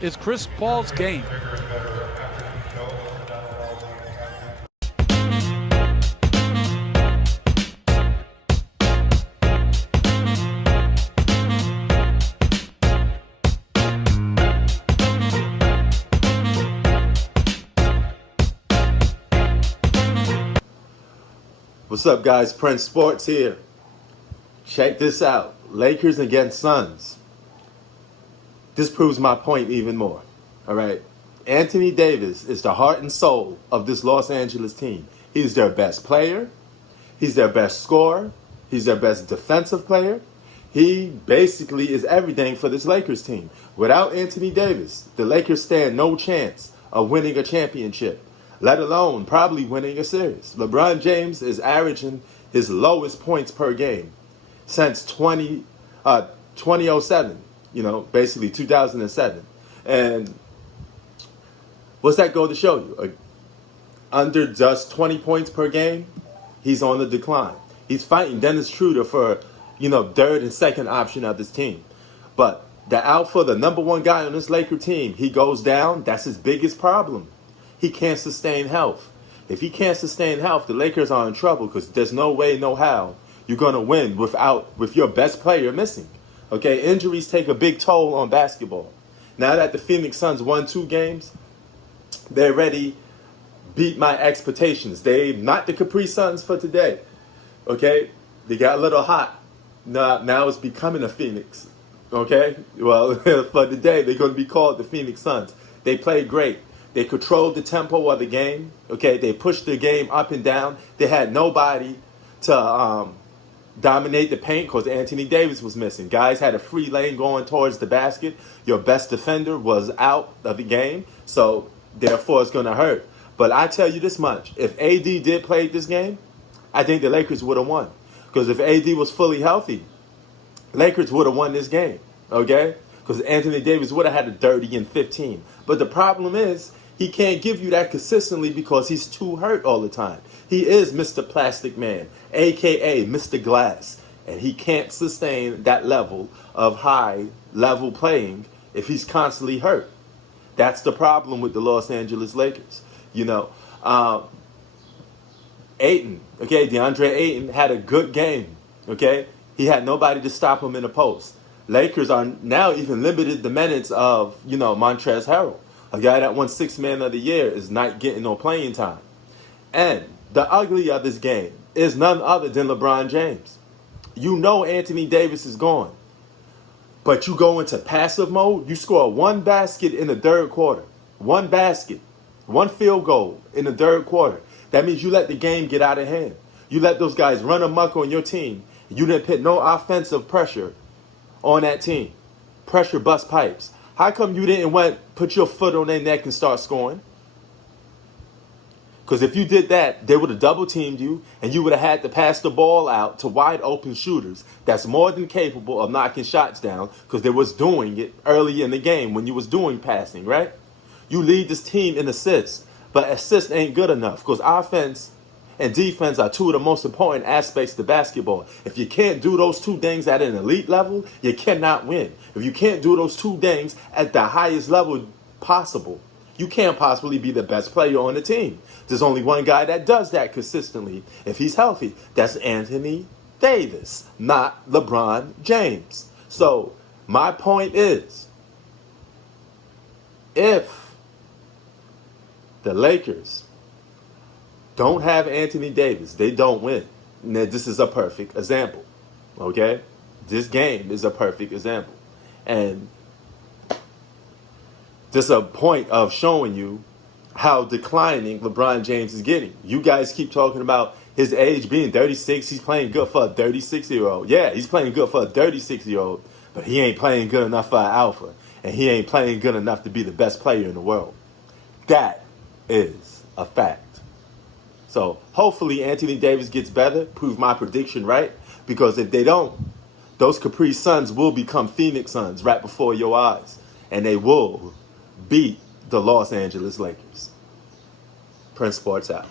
is Chris Paul's game. What's up, guys? Prince Sports here. Check this out. Lakers against Suns. This proves my point even more. All right. Anthony Davis is the heart and soul of this Los Angeles team. He's their best player. He's their best scorer. He's their best defensive player. He basically is everything for this Lakers team. Without Anthony Davis, the Lakers stand no chance of winning a championship, let alone probably winning a series. LeBron James is averaging his lowest points per game since 2007, basically 2007. And what's that go to show you? Under just 20 points per game, he's on the decline. He's fighting Dennis Schroeder for, third and second option of this team. But the out for the number one guy on this Laker team, he goes down. That's his biggest problem. He can't sustain health. If he can't sustain health, the Lakers are in trouble because there's no way, no how you're going to win with your best player missing. Okay, injuries take a big toll on basketball. Now that the Phoenix Suns won 2 games, they already beat my expectations. They not the Capri Suns for today. Okay, they got a little hot. Now it's becoming a Phoenix. Okay, well, for today, they're going to be called the Phoenix Suns. They played great. They controlled the tempo of the game. Okay, they pushed the game up and down. They had nobody to dominate the paint because Anthony Davis was missing. Guys had a free lane going towards the basket. Your best defender was out of the game, so therefore it's going to hurt. But I tell you this much. If AD did play this game, I think the Lakers would have won. Because if AD was fully healthy, Lakers would have won this game, okay? Because Anthony Davis would have had a 30 and 15. But the problem is he can't give you that consistently because he's too hurt all the time. He is Mr. Plastic Man, a.k.a. Mr. Glass. And he can't sustain that level of high-level playing if he's constantly hurt. That's the problem with the Los Angeles Lakers. Ayton, okay, DeAndre Ayton had a good game, okay? He had nobody to stop him in the post. Lakers are now even limited the minutes of, Montrezl Harrell. A guy that won 6th Man of the Year is not getting no playing time. And the ugly of this game is none other than LeBron James. Anthony Davis is gone. But you go into passive mode, you score 1 basket in the third quarter. 1 basket. 1 field goal in the third quarter. That means you let the game get out of hand. You let those guys run amok on your team. You didn't put no offensive pressure on that team. Pressure bust pipes. How come you didn't put your foot on their neck and start scoring? Because if you did that, they would have double teamed you and you would have had to pass the ball out to wide open shooters that's more than capable of knocking shots down because they was doing it early in the game when you was doing passing, right? You lead this team in assists, but assists ain't good enough because offense and defense are 2 of the most important aspects to basketball. If you can't do those 2 things at an elite level, you cannot win. If you can't do those 2 things at the highest level possible, you can't possibly be the best player on the team. There's only one guy that does that consistently if he's healthy. That's Anthony Davis, not LeBron James. So my point is, if the Lakers don't have Anthony Davis, they don't win. Now, this is a perfect example, okay? This game is a perfect example. And this is a point of showing you how declining LeBron James is getting. You guys keep talking about his age being 36. He's playing good for a 36-year-old. Yeah, he's playing good for a 36-year-old, but he ain't playing good enough for an alpha. And he ain't playing good enough to be the best player in the world. That is a fact. So hopefully Anthony Davis gets better, prove my prediction right, because if they don't, those Capri Suns will become Phoenix Suns right before your eyes, and they will beat the Los Angeles Lakers. Prince Sports out.